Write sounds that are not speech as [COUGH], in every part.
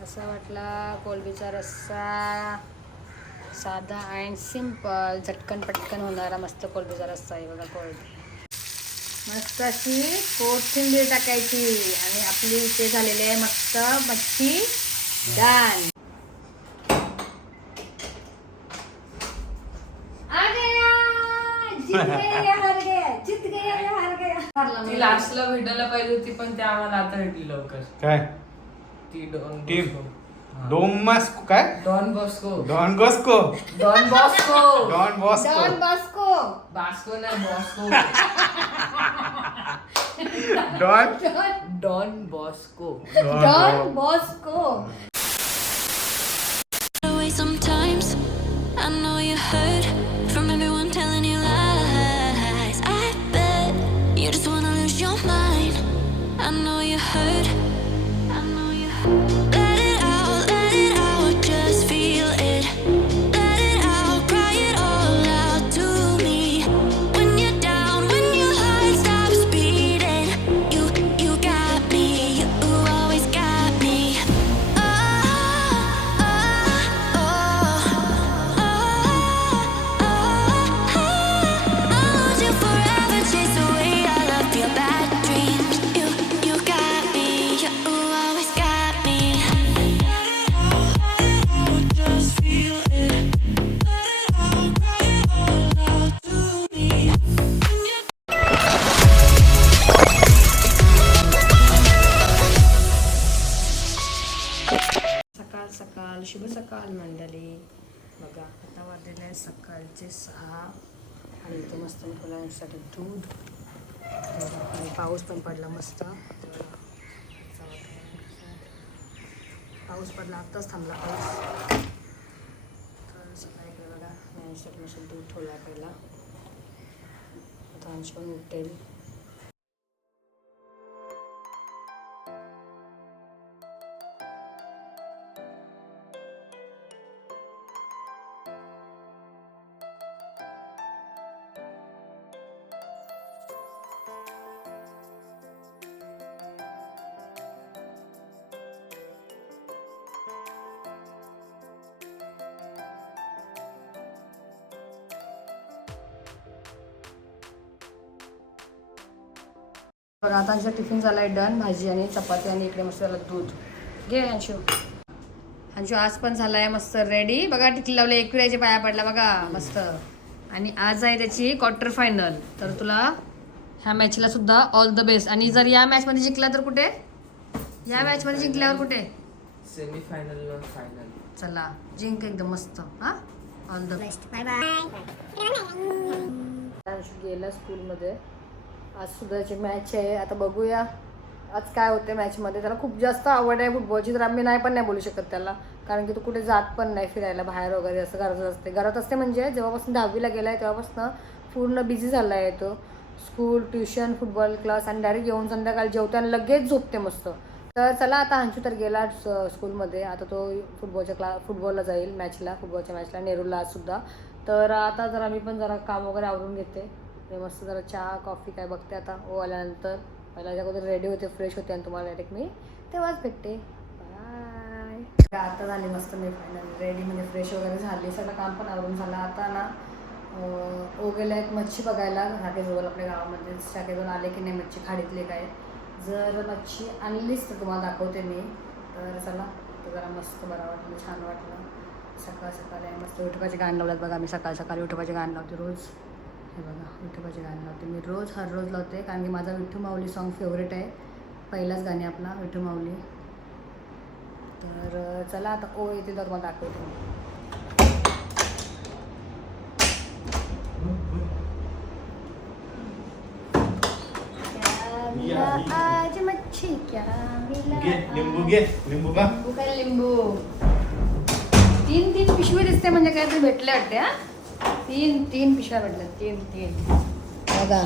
कसा वाटला कोलबीचा रस्सा साधा अँड सिंपल झटकन पटकन होणारा मस्त कोलबीचा रस्सा आहे बघा कोलबी मस्त अशी कोथिंबीर टाकायची आणि आपली इथे झालेली आहे मस्त मच्छी डान आ गया! जीत गया या हार गया जीत गया या हार गया हारला ती मी. लास्टला भेटायला पाहिजे होती पण ते आम्हाला आता भेटली लवकर काय ती डॉन टीम बॉस्को. डोमास काय? Don Bosco. Don गोस्को Don Bosco. Don Bosco. Don Bosco. Bosco नाही Bosco. Don Don Bosco. Don Bosco. सकाळचे सहा आणि इथे मस्त फुलांसाठी दूध आणि पाऊस पण पडला मस्त. पाऊस पडला आत्ताच थांबला पाऊस. तर सकाळी इकडे बघा माझ्यासाठी मस्त दूध ठेवला पहिला आता अंश पण उठेल. बघा आता आमचा टिफिन झाला आहे डन भाजी आणि चपाती आणि इकडे मस्त झालं दूध. घे अंशू. अंशू आज पण झाला आहे मस्त रेडी बघा टिकली लावले एकविराचे पाया पडला बघा मस्त. आणि आज आहे त्याची क्वार्टर फायनल तर तुला ह्या मॅचला सुद्धा ऑल द बेस्ट आणि जर या मॅचमध्ये जिंकला तर कुठे? या मॅचमध्ये जिंकल्यावर कुठे? सेमी फायनल फायनल चला जिंक एकदम मस्त हा? ऑल द बेस्ट अंशू गेला स्कूलमध्ये आज सुद्धाची मॅच आहे. आता बघूया. आज काय होते मॅचमध्ये त्याला खूप जास्त आवड आहे फुटबॉलची तर आम्ही नाही पण नाही बोलू शकत त्याला. कारण की तो कुठे जात पण नाही फिरायला बाहेर वगैरे असं गरज असते. घरात असते म्हणजे जेव्हापासून दहावीला गेला आहे तेव्हापासून पूर्ण बिझी झाला आहे तो. स्कूल ट्युशन फुटबॉल क्लास आणि डायरेक्ट येऊन संध्याकाळी जेवताना लगेच झोपते मस्त. तर चला आता हांशू तर गेला स्कूलमध्ये आता तो फुटबॉलच्या क्ला फुटबॉलला जाईल मॅचला फुटबॉलच्या मॅचला नेरूरला सुद्धा. तर आता जरा मी पण जरा काम वगैरे आवरून घेते. मी मस्त जरा चहा कॉफी काय बघते आता. ओ आल्यानंतर. पहिला ज्या अगोदर रेडी होते फ्रेश होते आणि तुम्हाला डायरेक्ट मी तेव्हाच भेटते. बाय आता झाली मस्त मी फायनल रेडी म्हणजे फ्रेश वगैरे झाली. सगळं काम पण आवरून झालं. आता ना ओ गेला एक मच्छी बघायला. घाटेजवळ आपल्या गावामध्ये. शाखेजवळ आले की नाही मच्छी? खाडीतले काय? जर मच्छी आणलीच तर तुम्हाला दाखवते मी. तर चला तर जरा मस्त बरं वाटलं छान वाटलं. सकाळ सकाळी मस्त युट्यूबाचे गाणं लावलं बघा. मी सकाळ सकाळी युट्यूबाचे गाणं लावते रोज. हे बघा विठोबाचे गाणं लावते मी. रोज हर रोज लावते कारण की माझा विठ्ठू माऊली सॉन्ग फेवरेट आहे. पहिलाच गाणे आपला विठ्ठू माऊली. तर चला आता ओ येते तर तुम्हाला दाखवते मी. क्या आज मच्छी? क्या घे लिंबू? घे लिंबू का लिंबू काय लिंबू? तीन तीन पिशवी दिसते म्हणजे काहीतरी भेटले वाटते हा? तीन तीन पिशव्या भेटल्या तीन तीन. बघा.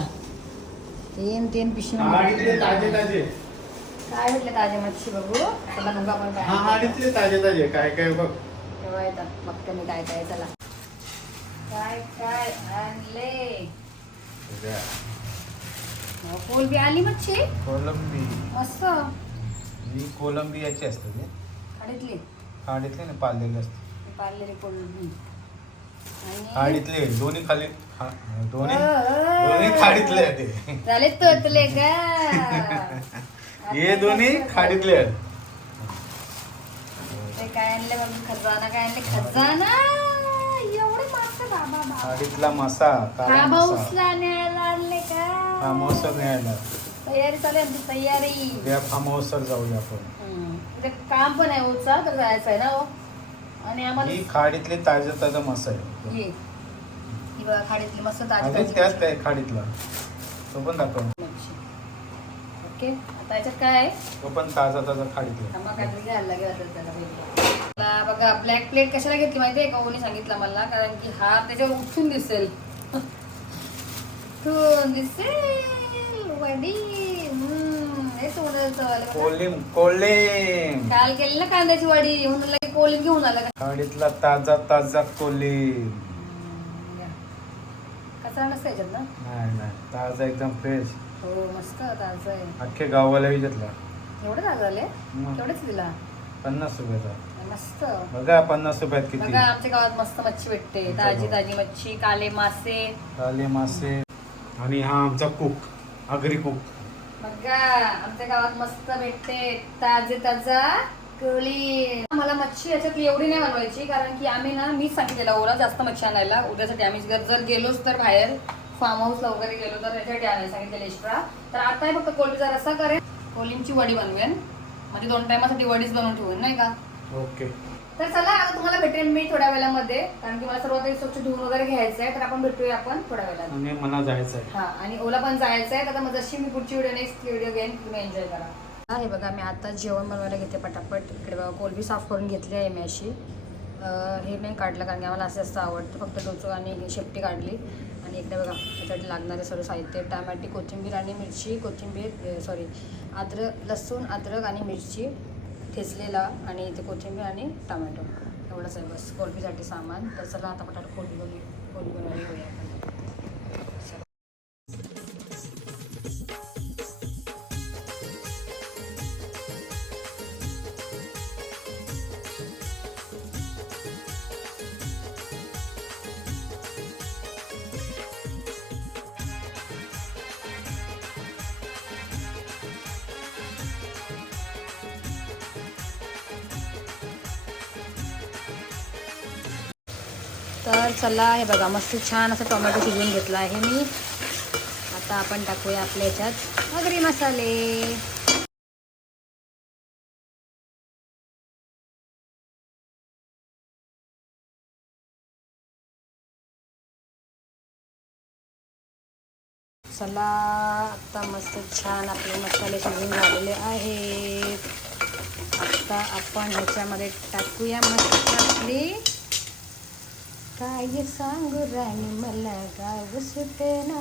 तीन तीन पिशव्या हा ताजे ताजे. काय भेटले ताजे मच्छी बघू? चला बघू आपण काय हा हा ताजे ताजे. काय काय बघ. तेव्हा येतात बघते मी काय काय चला. काय काय आणले? कोलबी आली मच्छी? कोलंबी. मस्त. ही कोलंबी याची असते खाडीतली. खाडीतले ना पाळलेले असते. पाळलेली कोलबी. खाडीतले दोन्ही खाली खा- दोन्ही. दोन्ही खाडीतले आहे ते. झाले तोतले का? हे दोन्ही खाडीतले आहेत. ते काय आणले बघ खजाना काय आणले? खजाना! एवढे बाबा बाबा. खाडीतला मासा काळा हा मासा. भाऊसला न्यायला आणले का? न्यायला. तयारी चालू आहे आमची तयारी. उद्या फार्म हाऊसवर जाऊया आपण. हम्म. इथे काम पण आहे उचा तर जायचं आहे ना हो. आणि आम्हाला ही खाडीतले ताजा ताजा मासा आहे ही. बघा खाडीतली मस्त ताजी ताजी त्याच खाडीतला. तो पण दाखव. ओके. आता याच्यात काय आहे? तो पण ताजा ताजा खाडीतला. थांबा काहीतरी घ्यायला लागेल आता त्याला वेगळं. मला बघा ब्लॅक प्लेट कशाला घेतली माहितीये का? कोणी सांगितलं मला कारण की हा त्याच्यावर उठून दिसेल. उठून दिसेल. वडी. हम्म, हेच उडायचं वालं बघा. कोलिम कोलिम काल केली ना कांद्याची वडी म्हणून कोलिम घेऊन आला का? खाडीतला ताजा ताजा कोलिम कचरा नसतं याच्यात ना? नाही नाही. ताजा एकदम फ्रेश हो मस्त ताजं आहे. अख्खे गावाला विकतला. एवढे ताजं आले मग. केवढेच दिला? पन्नास रुपयाचा मस्त. बघा पन्नास रुपयात किती. बघा आमच्या गावात मस्त मच्छी भेटते. ताजी ताजी मच्छी काले मासे. काले मासे. आणि हा आमचा कुक अग्री कुक बघा आमच्या गावात मस्त भेटते. ताजे ताजा. मला मच्छी याच्यातली एवढी नाही बनवायची कारण की आम्ही ना मीच सांगितलेलं ओला जास्त मच्छी आणायला. उद्यासाठी आम्ही जर जर गेलोच तर बाहेर. फार्म हाऊसला वगैरे गेलो तर याच्यासाठी आणायला सांगितलेलं एक्स्ट्रा तर आता फक्त कोळीचा रस्सा करेन. कोलिमची वडी बनवेन. म्हणजे दोन टायमासाठी वडीच बनवून ठेवून नाही का? ओके. तर चला आता तुम्हाला भेटेन मी थोड्या वेळामध्ये कारण की मला सर्व काही स्वच्छ धुवून वगैरे घ्यायचं आहे. तर आपण भेटूया आपण थोड्या वेळात. आणि मला जायचं आहे. हा आणि ओला पण जायचं आहे. आता मग जशी मी पुढची व्हिडिओ नेक्स्ट व्हिडिओ घेईन तुम्ही एन्जॉय करा. हे बघा मी आता जेवण बनवायला घेते पटापट. इकडे बघा कोलबी साफ करून घेतली आहे मी अशी. हे नाही काढलं कारण की आम्हाला असं जास्त आवडतं. फक्त डोचू आणि शेपटी काढली. आणि इकडे बघा त्याच्यासाठी लागणारे सर्व साहित्य टमाटी कोथिंबीर आणि मिरची कोथिंबीर सॉरी अद्रक लसूण अद्रक आणि मिरची ठेचलेला आणि इथे कोथिंबीर आणि टमॅटो. एवढंच आहे बस कोलबीसाठी सामान. तर चला आता पटापट कोलबी बनवली कोलबी बनवायला घेऊया चला हे बघा मस्त छान असं टोमॅटो शिजवून घेतला आहे मी. आता आपण टाकूया आपल्या ह्याच्यात वगैरे मसाले. चला आता मस्त छान आपले मसाले शिजून झालेले आहेत. आता आपण ह्याच्यामध्ये टाकूया मस्त आपली काय सांगू राणी मला गाव सुटेना?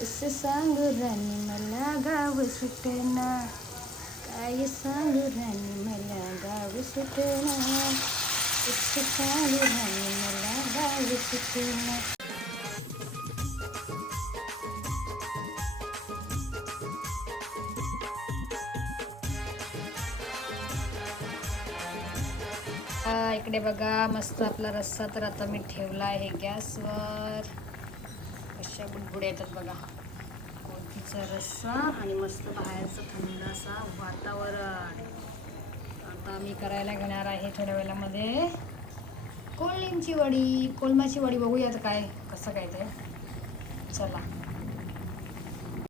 कसं सांगू राणी मला गाव सुटेना? काय सांगू राणी मला गाव सुटेना? कसं सांगू राणी मला गाव सुटेना? आता इकडे बघा मस्त आपला रस्सा तर आता मी ठेवला आहे गॅसवर. अशा बुडबुड्या येतात बघा. कोथीचा रस्सा आणि मस्त बाहेरचं थंड असा वातावरण. आता मी करायला घेणार आहे थोड्या वेळामध्ये. कोळींची वडी कोलमाची वडी बघूया आता काय कसं काय ते. चला.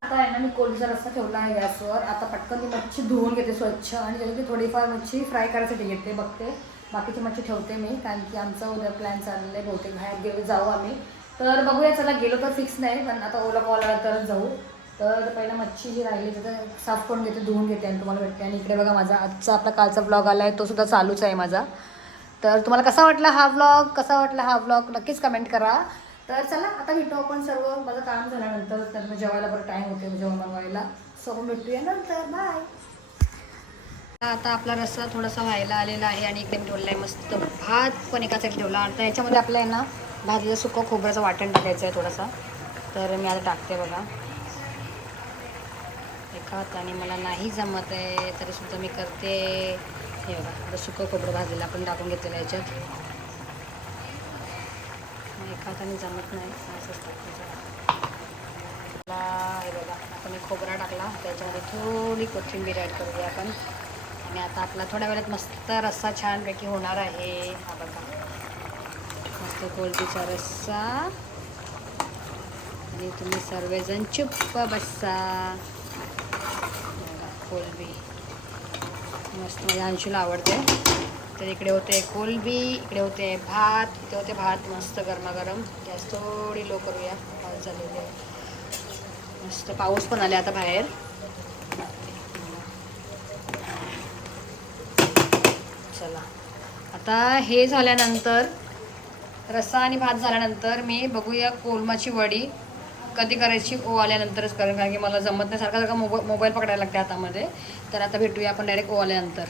आता आहे ना मी कोळीचा रस्सा ठेवला आहे गॅसवर. आता पटकन ती मच्छी धुवून घेते स्वच्छ आणि त्याच्यात थोडीफार मच्छी फ्राय करायसाठी घेते बघते. बाकीची मच्छी म्हणजे ठेवते मी कारण की आमचा उद्या प्लॅन चाललेला आहे बहुतेक बाहेर गेलो जाऊ आम्ही. तर बघूया चला गेलो तर फिक्स नाही पण आता ओला कॉल तर तरच जाऊ. तर पहिला मच्छी जी राहिली तिथं साफ करून घेते धुवून घेते आणि तुम्हाला भेटते. आणि इकडे बघा माझा आजचा आपला कालचा ब्लॉग आला आहे तो सुद्धा चालूच आहे माझा. तर तुम्हाला कसा वाटला हा ब्लॉग कसा वाटला हा ब्लॉग नक्कीच कमेंट करा. तर चला आता भेटू आपण सर्व. माझं काम झाल्यानंतर तर मग जेवायला बरं टाईम होते जेवण बनवायला. सो आपण भेटूया नंतर. बाय आता आपला रस्सा थोडासा व्हायला आलेला आहे आणि एकदम मी ठेवला आहे मस्त. भात पण एका साईड ठेवला. आता याच्यामध्ये आपलं आहे ना भाजीचं सुकं खोबऱ्याचं वाटण टाकायचं आहे थोडासा. तर मी आता टाकते बघा. एका हाताने मला नाही जमत आहे तरीसुद्धा मी करते. हे बघा आता सुकं खोबरं भाजलेलं आपण टाकून घेतलेलं आहे याच्यात. एका हाताने जमत नाही. असंच टाकायचं हे बघा आपण एक खोबरा टाकला. त्याच्यामध्ये थोडी कोथिंबीर ॲड करूया आपण. आणि आता आपला थोड्या वेळात मस्त रस्सा छानपैकी होणार आहे. हा बघा. मस्त कोलबीचा रस्सा. आणि तुम्ही सर्वजण चुप्प बसा. कोलबी मस्त माझ्या अंशूला आवडते. तर इकडे होते कोलबी इकडे होते भात इथे होते भात मस्त गरमागरम. गॅस थोडी लो करूया. पाऊस झालेली आहे. मस्त पाऊस पण आले आता बाहेर चला आता हे झाल्यानंतर रस्सा आणि भात झाल्यानंतर मी बघूया कोलमाची वडी कधी करायची ओ आल्यानंतरच करेन कारण की मला जमत नाही. सारखा सारखा मोबाईल मोबाईल पकडायला लागते हातामध्ये. तर आता भेटूया आपण डायरेक्ट ओ आल्यानंतर.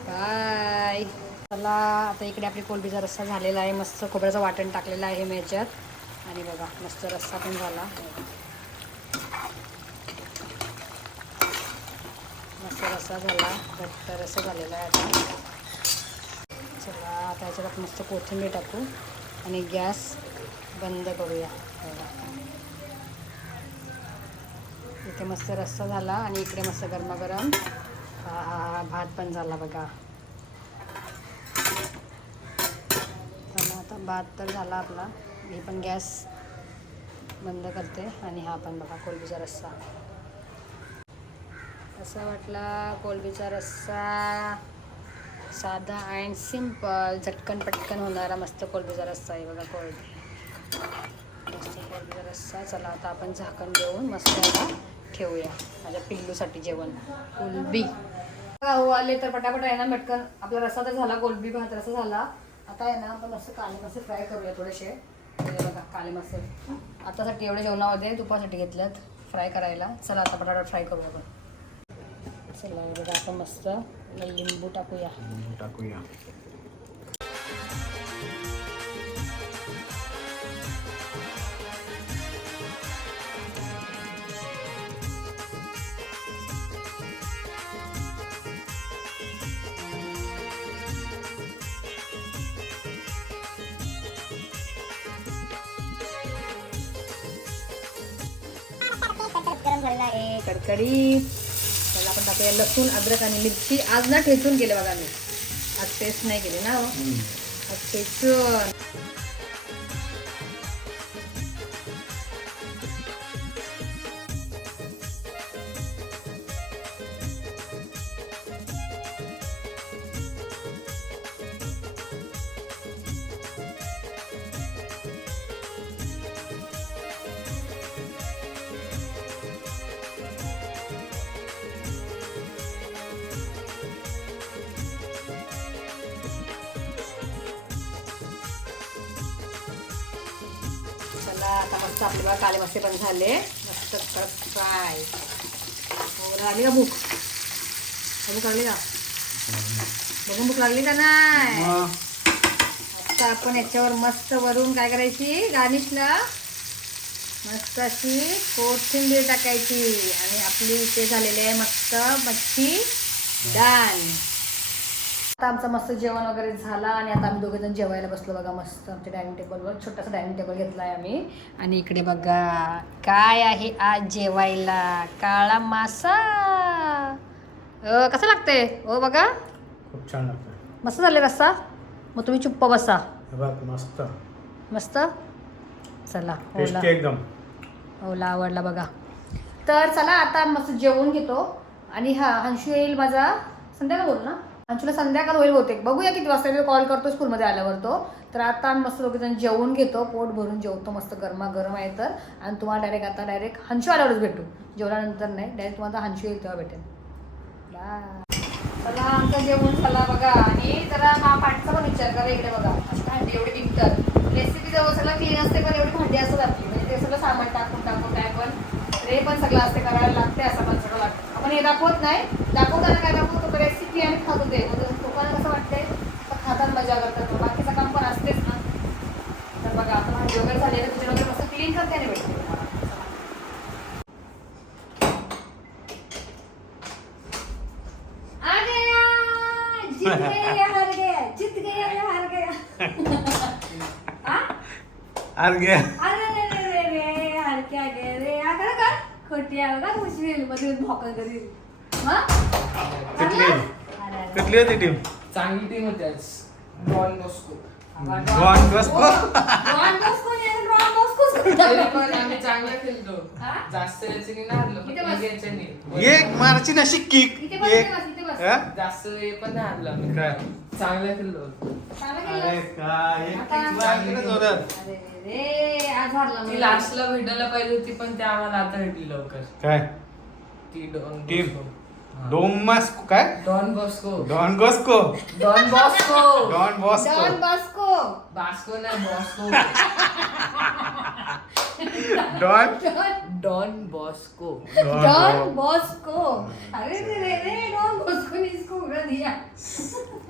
बाय चला आता इकडे आपली कोलबीचा रस्सा झालेला आहे. मस्त खोबऱ्याचं वाटण टाकलेलं आहे मी याच्यात. आणि बघा मस्त रस्सा पण झाला. मस्त रस्सा झाला. घट्ट रस्सा झालेला आहे आता. त्याच्यात मस्त कोथिंबीर टाकू आणि गॅस बंद करूया. इथे मस्त रस्सा झाला आणि इकडे मस्त गरमागरम हा भात पण झाला बघा. आता भात तर झाला आपला. मी पण गॅस बंद करते आणि हा पण बघा कोलबीचा रस्सा. असं वाटला कोलबीचा रस्सा? साधा अँड सिंपल झटकन पटकन होणारा मस्त कोलबीचा रस्सा आहे बघा कोलबी. मस्त कोलबीचा रस्सा. चला आता आपण झाकण देऊन मस्त याला ठेवूया. माझ्या पिल्लूसाठी जेवण. कोलबी. हो आले तर पटापट आहे ना मटकन आपला रस्सा तर झाला कोलबी भात रस्सा झाला. आता आहे ना आपण मस्त काले मस्त फ्राय करूया थोडेसे. बघा काले मसाले आतासाठी एवढे जेवणामध्ये दुपारसाठी घेतल्यात फ्राय करायला. चला आता पटापट फ्राय करूया आपण. चला बघा आपण मस्त याला लिंबू टाकूया टाकूया गरम झालेला त्याला आपण टाकूया. लसूण अद्रक आणि मिरची आज ना ठेचून केले बघा मी. आज पेस्ट नाही केली ना हो. आज ठेचून. आता मस्त आपले बघा काले मस्ते पण झाले. मस्त कडक फ्राय. हो लागली का भूक? भूक लागली का? बघून भूक लागली का नाही? आता आपण याच्यावर मस्त वरून काय करायची? गार्निशला मस्त अशी कोथिंबीर टाकायची. आणि आपली इथे झालेली आहे मस्त मच्छी डाळ आता आमचं मस्त जेवण वगैरे झाला आणि आता आम्ही दोघे जण जेवायला बसलो बघा मस्त आमच्या डायनिंग टेबलवर छोटासा डायनिंग टेबल घेतला आहे आम्ही. आणि इकडे बघा काय आहे आज जेवायला? काळा मासा. अ, कसं लागतंय? हो बघा. खूप छान लागतं मस्त झाले रस्सा मग तुम्ही चुप्प बसा. हे बघ मस्त. मस्त? चला टेस्टी एकदम. होला आवडला बघा. तर चला आता मस्त जेवून घेतो. आणि हा अंशू येईल माझा. संध्याकाळ बोल ना. अंशूला संध्याकाळ होईल होते बघूया किती वाजता. मी कॉल करतो स्कूलमध्ये आल्यावर तो. तर आता आम्ही मस्त दोघे जण जेवून घेतो. पोट भरून जेवतो मस्त गरमा गरम आहे तर. आणि तुम्हाला डायरेक्ट आता डायरेक्ट हंशू आल्यावरच भेटू. जेवल्यानंतर नाही. डायरेक्ट तुम्हाला हंशू येईल तेव्हा भेटेल. चला आमचं जेवण चला बघा. आणि जरा पाठचा पण विचार करा इकडे बघा. भांडी एवढी निघतात रेसिपी जवळ सगळं क्लीन असते पण एवढी भांडी असतात आपली म्हणजे ते सगळं सामान टाकून टाकून काय पण रे पण सगळं असते करायला लागते असं पण सगळं. आपण हे दाखवत नाही. दाखवताना काय दाखवतो? रेसिपी आणि खात होते लोकांना कसं वाटतंय तर खाताना मजा करतात बाकीचं काम पण असतेच ना. तर बघा आता भांडी वगैरे झालेलं तुझ्या वगैरे मस्त क्लीन करते आणि भेटते. आ गया [LAUGHS] हार गया. हार गया हा? अरे गे अरे रे रे रे रे हार क्या गया रे या खरं का का मध्ये हा कुठली अरे, अरे. कुठली होती टीम चांगली टीम होती आज Don Bosco Don Bosco? Don Bosco नाही, डॉन तरी आम्ही चांगला खेळतो हा? जास्त याच्यानी नाही हारलो? एक याच्यानी. एक मारची नशी किक इथे बस, इथे एक बस, इथे बस. हा? जास्त हे पण नाही हारलो आम्ही काय? चांगला खेळलो चांगलं अरे केलं. काय एक आता- किक चांगली जोरात. अरे रे आज हारला ती मी. लास्टला भेटायला पाहिजे होती पण ते आम्हाला आता भेटली लवकर. काय? ती डॉन टीम. बॉस्को. डोमास काय? Don Bosco. Don गोस्को Don Bosco. Don Bosco. Don Bosco. Bosco नाही Bosco. Don? Don Don Bosco. Don Bosco. अरे रे रे रे डॉन बॉस्को ने इसको उड़ा दिया.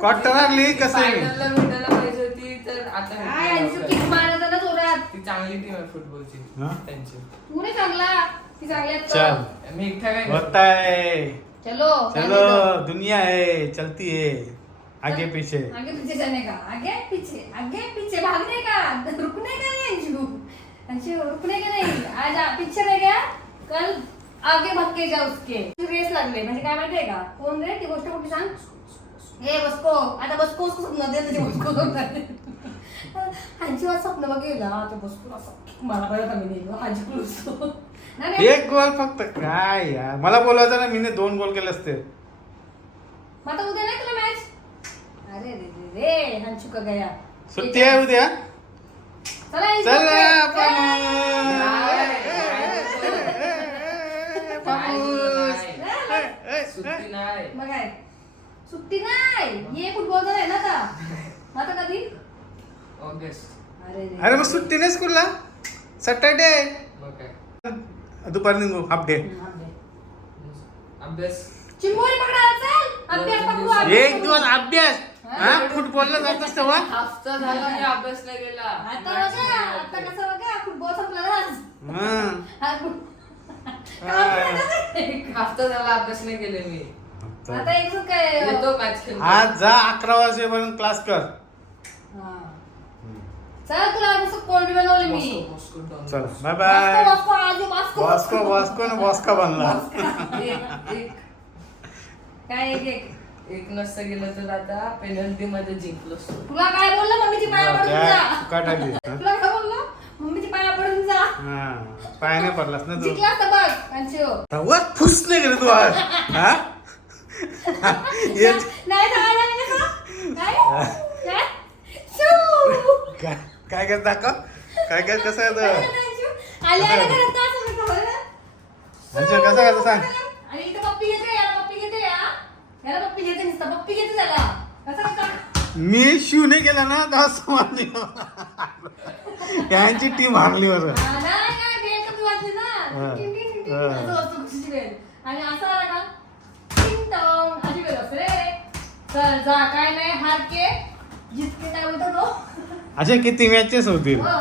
क्वार्टर लीग कसं? फायनलला भेटायला पाहिजे होती तर आता काय भेटली यांचं लवकर. किक मारत ना जोरात ती चांगली टीम आहे फुटबॉलची हा? त्यांची. तू नाही चांगला ती चांगली आहेत चल. तर. मी एकटा काय होता है चलो चलो दुनिया है चलती है आगे पीछे. आगे पीछे जाने का? आगे पीछे आगे पीछे भागने का? रुकने का नहीं? अंशु अंशु रुकने का नहीं? आज आ- पीछे रह गया। कल आगे भाग के जा उसके। रेस लागले. म्हणजे काय माहितीये का? कोण रे? ती गोष्ट कुठे सांग? हे बसको. आता बसको उसको स्वप्न दे तुझे बसको. हाजी आज स्वप्न बघेला आता बसको असं. मला नाही नाही. एक गोल फक्त. काय यार? मला बोलवायचं ना मीने दोन गोल केले असते. मग आता उद्या नाही तुला मॅच अरे रे रे रे हंचू का गया. सुट्टी आहे उद्या? चला इस चल वक्त- नाही. सुट्टी नाही. मग काय? सुट्टी नाही. ये फुटबॉल आहे ना आता. मग आता कधी? ऑगस्ट. अरे मग सुट्टी नाही स्कूलला सॅटरडे. मग काय? दुपारी निघू हाफ डे. अभ्यास. चिंबोरी पकडायला चल. अभ्यास पकडू अभ्यास एक. दिवस अभ्यास. हा? फुटबॉलला जातोस तेव्हा? हफ्ता झाला मी अभ्यास नाही केला. आता बघा आता कसं बघा फुटबॉल संपला ना आज. हं. हा, फुट- हफ्ता झाला अभ्यास नाही केले मी. आता एक दिवस काय? येतो मॅच खेळतो आज जा अकरा वाजेपर्यंत क्लास कर. हा. चल तुला आज कोल्ड बनवले मी चल. बाय बाय वास्को, वास्को, आज वास्को, बॉस्को ना बॉस्का बनला एक एक काय एक एक एक नसतं गेलं तर आता पेनल्टी मध्ये जिंकलो असतो तुला काय बोललं मम्मीची पाया पडून जा काटाली तुला काय बोललं मम्मीची पाया पडून जा हा पाय नाही पडलास ना तू जिंकला असता बघ अंशू तवाच फुस नाही गेले तू आज हा नाही तर आला नाही का? काय? काय? शू! काय काय करत दाखव. काय काय कसं आहे तर? आले आले करत असं म्हणतो बरं ना? अंशू, कसं आहे तर सांग. आणि इथं पप्पी घेते याला पप्पी घेते या याला पप्पी घेते नुसतं. पप्पी घेते त्याला. कसं कसं मी शिव नाही केला ना तर मारली यांची टीम हारली बरं. हा, नाही काय बेल कमी वाजली ना. हा. टिंग, टिंग, टिंग, टिंग. हा. असं असतं खुशीची बेल आणि असं आला का? टिंग टॉंग. अशी बेल असते रे. चल जा. काय नाही हार के. जितके काय बोलतो तो. असे किती मॅचेस होतील? हो.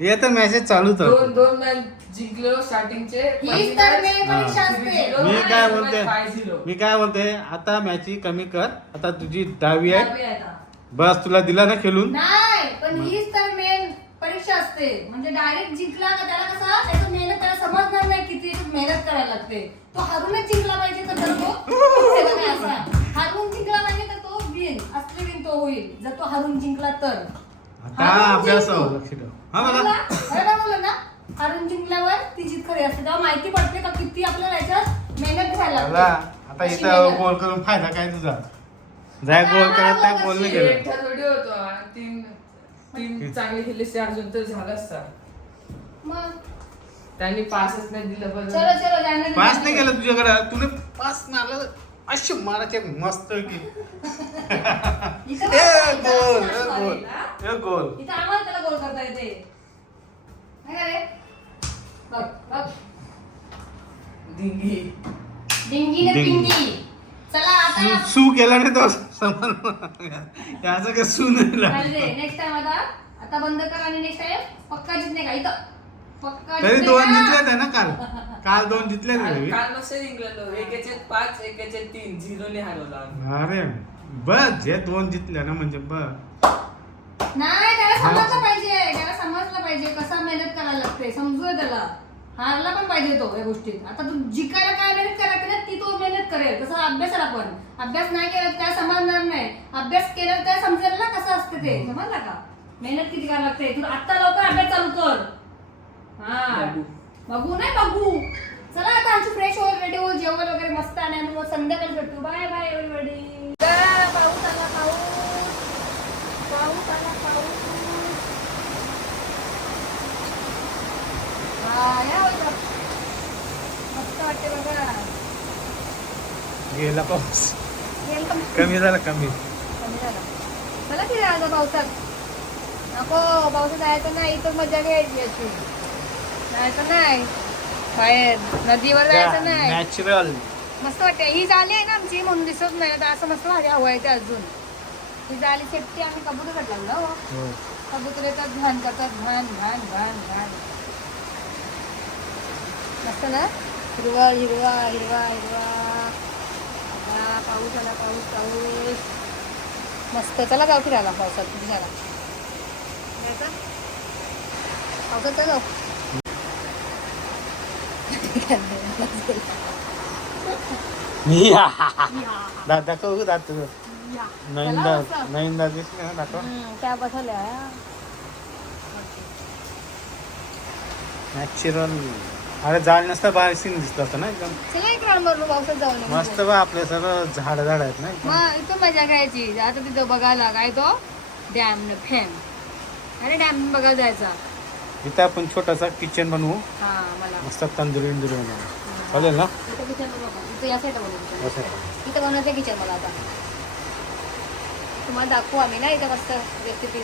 हे तर मॅचेस चालूच दोन दोन मॅच जिंकलो स्टार्टिंगचे हीच तर मेन परीक्षा असते. मी काय बोलते? मी काय बोलते? आता मॅची कमी कर. आता तुझी दहावी आहे. दहावी आहे आता. बस तुला दिला ना खेळून? नाही पण हीच तर मेन परीक्षा असते. म्हणजे डायरेक्ट जिंकला का त्याला कसं? त्याचं मेहनत त्याला समजणार नाही किती मेहनत करायला लागते. तो हारूनच जिंकला पाहिजे तर तर तो. असा? हारून जिंकला पाहिजे तर तो विन असली विन तो होईल. जर तो हारून जिंकला तर. आता अभ्यास. लक्ष ठेव. हा बरोबर? मला बरोबर बोललो ना हारून जिंकल्यावर ती जीत खरी असते. तेव्हा माहिती पडते का किती आपल्याला याच्यात मेहनत घ्यायला लागते. आता अशी इथं मेहनत. गोल करून फायदा काय तुझा? जाय गोल करत नाही नाही केलं. एकटा थोडी होतो. हा. तीन तीन चांगली खेळली असते अजून तर झालं असता. मग? त्यांनी पासच नाही दिलं पण चलो चलो जाने दे. पास नाही. केलं तुझ्याकडे. तुने पास मारलं. अशी मारायचे मस्त की. ए गोल ए गोल आहे ना. ए गोल. इथं आम्हाला त्याला गोल करता येते. नाही का रे. बघ बघ. डिंगी. डिंगी ने डिंगी. पिंगी. चला आता सू- सू केला नाही तो समज याचं काय सू नाही लागलं. नेक्स्ट टाइम आता. आता बंद कर आणि नेक्स्ट टाइम पक्का जिंकणे का? इथं. पक्का तरी जिंकणे दोन? जिंकले ना काल. काल दोन जिंकले काल ना काल मस्त जिंकलेलो एकेचे पाच एकेचे तीन. झिरोने हरवला आम्ही. अरे बस जे दोन जितले ना म्हणजे बस. नाही त्याला समजलं पाहिजे. त्याला समजलं पाहिजे कसा मेहनत करायला लागते समजू त्याला. हारला पण पाहिजे तो या गोष्टीत. आता तू जिकायला काय मेहनत करायला ना ती तो मेहनत करेल. तसं अभ्यासाला पण अभ्यास नाही केला तर त्याला समजणार नाही. अभ्यास केला त्याला समजेल ना कसं असतं ते. समजलं का? मेहनत किती करायला लागते? तू आत्ता लवकर अभ्यास चालू कर. बघू नाही बघू. चला आता आमची फ्रेश रेडी होईल जेवण वगैरे मस्त आणि मग संध्याकाळी भेटू. बाय बाय एव्हरीबडी पाऊस आला पाऊस. पाऊस आला पाऊस. हा, या होतं. मस्त वाटते बघा. गेला पाऊस. कमी झाला कमी. कमी झाला. मला किती राहायचं पावसात? नको पावसात जायचं नाही इथं मजा घ्यायची याची नाही तर नाही. बाहेर नदीवर जायचं नाही. नॅचरल मस्त वाटते ही जाली आहे ना आमची म्हणून दिसत नाही. तर असं मस्त भारी हवं आहे ते अजून. ही जाली सेफ्टी आम्ही कबूतर लागलो हो. कबूतर येतात घाण करतात घाण घाण घाण घाण मस्त ना? हिरवा हिरवा हिरवा हिरवा. पाऊस आला पाऊस पाऊस. मस्त. चला जाऊ फिरायला पावसात. किती झाला जायचं? पावसात जाऊ. दादा दाखव दात तुझं नवीन दात. नवीन दात दिसले ना दाखव त्या बसवल्या नॅचरल अरे जाळ नसतं बाहेर सीन दिसत होतं ना एकदम मारून पावसात जाऊन. मस्त बा आपले सगळं झाड झाड आहेत ना एकदम मग इथं मजा घ्यायची आता तिथं बघायला काय तो डॅम फेम अरे डॅम बघायला जायचा इथं आपण छोटासा किचन बनवू हा मला मस्त तंदुरी इंदुरी बनवू चालेल ना इथं किचन बनवायचं मला आता तुम्हाला दाखवू आम्ही ना इथं मस्त रेसिपी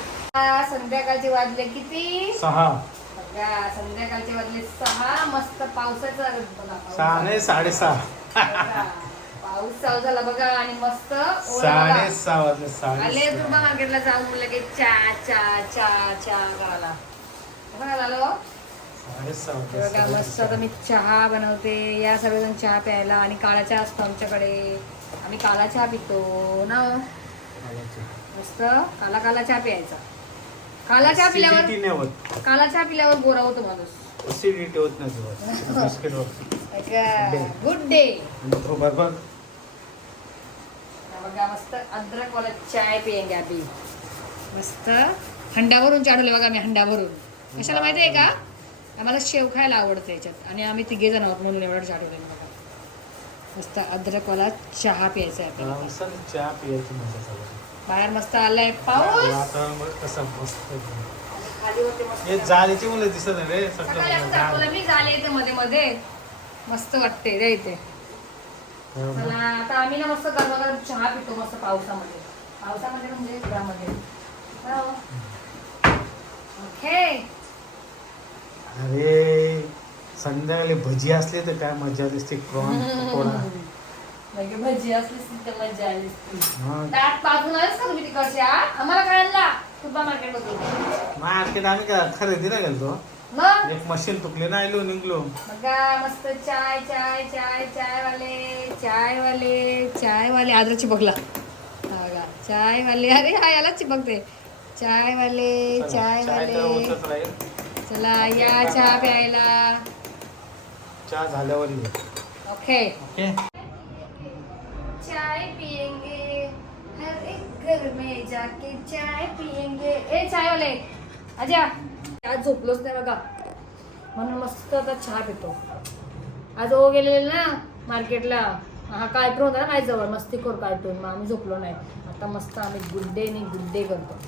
संध्याकाळचे वाजले किती सहा संध्याकाळचे वाजले सहा मस्त पावसाचा सहा नाही साडेसहा पाऊस चालू झाला बघा आणि मस्त. साडेसहा वाजले आले साडे दुर्गा मार्केटला जाऊन लगेच चा चा चा चा करायला झालं हो? हे बघा वाजले मस्त आता मी चहा बनवते. या सगळेजण चहा प्यायला आणि काळा चहा असतो आमच्याकडे. आम्ही काला चहा पितो ना मस्त. काला काला चहा प्यायचा. काला चहा पिल्यावर काला चहा पिल्यावर गोरा होतो माणूस. होत नाही होत. गुड डे बरोबर बघा मस्त अद्रक वाला चाय पियेंगे अभी मस्त. हंड्यावरून चाडवले बघा मी हंड्यावरून कशाला माहिती आहे का? आम्हाला शेव खायला आवडतं याच्यात. आणि आम्ही तिघे जण आहोत म्हणून एवढं बघा मस्त अद्रकवाला चहा प्यायचा आहे आपल्याला. चहा मजा चालू बाहेर मस्त आलाय पाऊस. वातावरण कसं मस्त हे मुलं दिसत नाही रे सगळं दाखवलं मी झाले. येते मध्ये मध्ये. मस्त वाटते रे इथे. चला आता आम्ही ना मस्त गरम चहा पितो मस्त पावसामध्ये. पावसामध्ये म्हणजे घरामध्ये. हो. ओके अरे संध्याकाळी भजी असली तर काय मजा दिसते प्रॉन पकोडा? [LAUGHS] म्हणजे भजी असली तर मजा आली असती. मग दाट पाजून आलेच का तुम्ही तिकडच्या आम्हाला खायला सुद्धा मार्केट आम्ही काय खरेदीला गेलतो मग? एक मशीन तुकली ना आलो निघलो. बघा मस्त चाय चाय चाय चाय वाले चाय वाले चाय वाले आदर चिपकला हा बघा चाय वाले अरे हा याला चिपकते चाय वाले चाय तर वाले होतच राहील. चला या चहा प्यायला. चहा झाल्यावर. ओके. ओके. चाय पियेंगे हर एक घर में जाके चाय पियेंगे. ए चाय वाले अजय आज झोपलोच नाही बघा. म्हणून मस्त आता चहा पितो. आज ओ गेलेले ना मार्केटला. हा कार्टून होता ना माझ्याजवळ मस्तीखोर कार्टून मग आम्ही झोपलो नाही. आता मस्त आम्ही गुड डे आणि गुड डे करतो.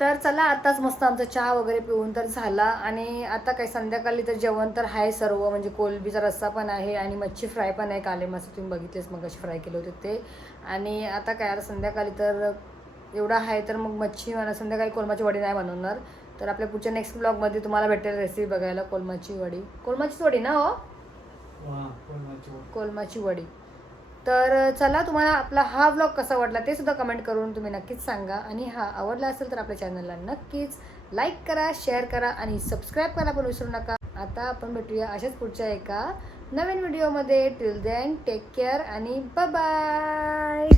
तर चला आताच मस्त आमचा चहा वगैरे पिऊन तर झाला. आणि आता काय संध्याकाळी तर जेवण तर आहे सर्व म्हणजे कोलबीचा रस्सा पण आहे आणि मच्छी फ्राय पण आहे काले मस्त तुम्ही बघितलेच मग कशी फ्राय केले होते ते. आणि आता काय आता संध्याकाळी तर एवढा आहे तर मग मच्छी मला संध्याकाळी कोलमाची वडी नाही बनवणार. तर आपल्या पुढच्या नेक्स्ट ब्लॉगमध्ये तुम्हाला भेटेल रेसिपी बघायला कोलमाची वडी. कोलमाचीच वडी ना हो? कोलमाची वडी. तर चला तुम्हाला आपला हा व्लॉग कसा वाटला ते सुद्धा कमेंट करून तुम्ही नक्कीच सांगा. आणि हा आवडला असेल तर आपल्या चॅनलला नक्कीच लाईक करा शेअर करा आणि सबस्क्राईब करायला पण विसरू नका. आता आपण भेटूया अशाच पुढच्या एका नवीन व्हिडिओमध्ये टिल दॅन टेक केअर आणि बाय